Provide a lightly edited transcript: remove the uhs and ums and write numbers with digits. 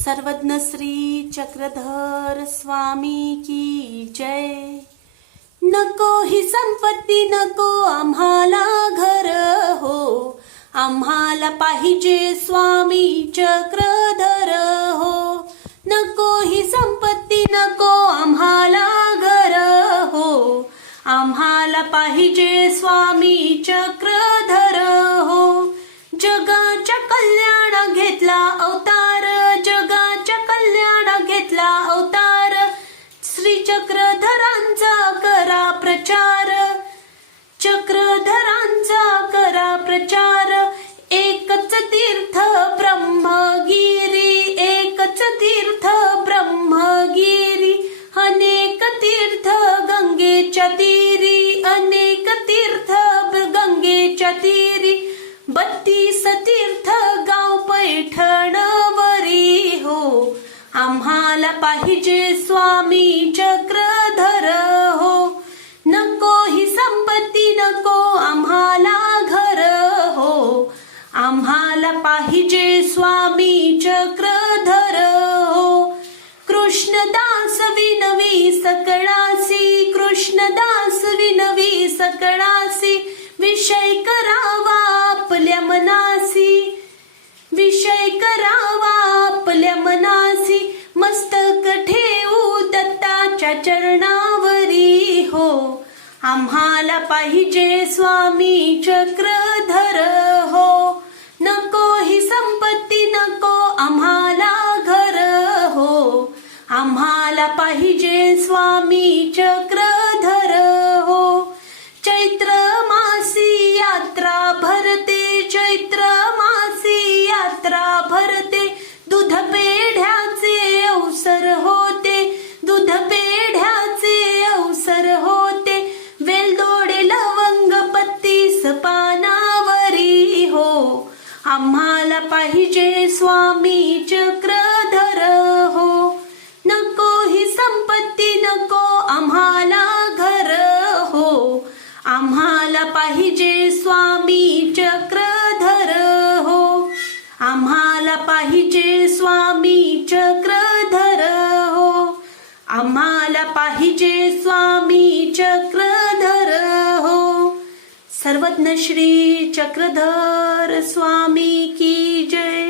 सर्वज्ञ श्री चक्रधर स्वामी की जय। नको ही संपत्ती नको आम्हाला घर हो, आम्हाला पाहिजे स्वामी चक्रधर हो। नको ही संपत्ती नको आम्हाला घर हो, आम्हाला पाहिजे स्वामी चक्रधर हो। जगाच्या कल्याण घेतला अवतार, जगाच्या कल्याण घेतला अवतार, श्री चक्रधरांचा करा प्रचार, चक्रधरांचा करा प्रचार। एकच तीर्थ ब्रह्मगिरी, एकच तीर्थ ब्रह्मगिरी, अनेक तीर्थ गंगेच्या तीरी, अनेक तीर्थ गंगेच्या तीरी। 32 तीर्थ गाव पैठणवरी हो, आम्हाला पाहिजे स्वामी चक्रधर हो। नको ही संपत्ती नको आम्हाला घर हो, आम्हाला पाहिजे स्वामी चक्रधर हो। कृष्णदास विनवी सकळासी, कृष्णदास विनवी सकळासी, विषय करावा आपल्या मनासी, विषय करावा आपल्या मनासी। मस्तक ठेवू दत्ताच्या चरणावरी हो, आम्हाला पाहिजे स्वामी चक्रधर हो। नको ही संपत्ती नको आम्हाला घर हो, आम्हाला पाहिजे स्वामी चक्रधर हो। चैत्र मासी यात्रा भरते, चैत्र मासी यात्रा भरते, दूध पेढ्याचे अवसर होते, दूध पेढ्याचे अवसर होते। वेलदोडे लवंग 32 पानावरी हो, आम्हाला पाहिजे स्वामी चक्रधर हो। नको ही संपत्ती नको आम्हाला घर हो, आम्हाला पाहिजे स्वामी चक्रधर हो, आम्हाला पाहिजे स्वामी चक्रधर हो, आम्हाला पाहिजे स्वामी चक्रधर हो। सर्वज्ञ श्री चक्रधर स्वामी की जय।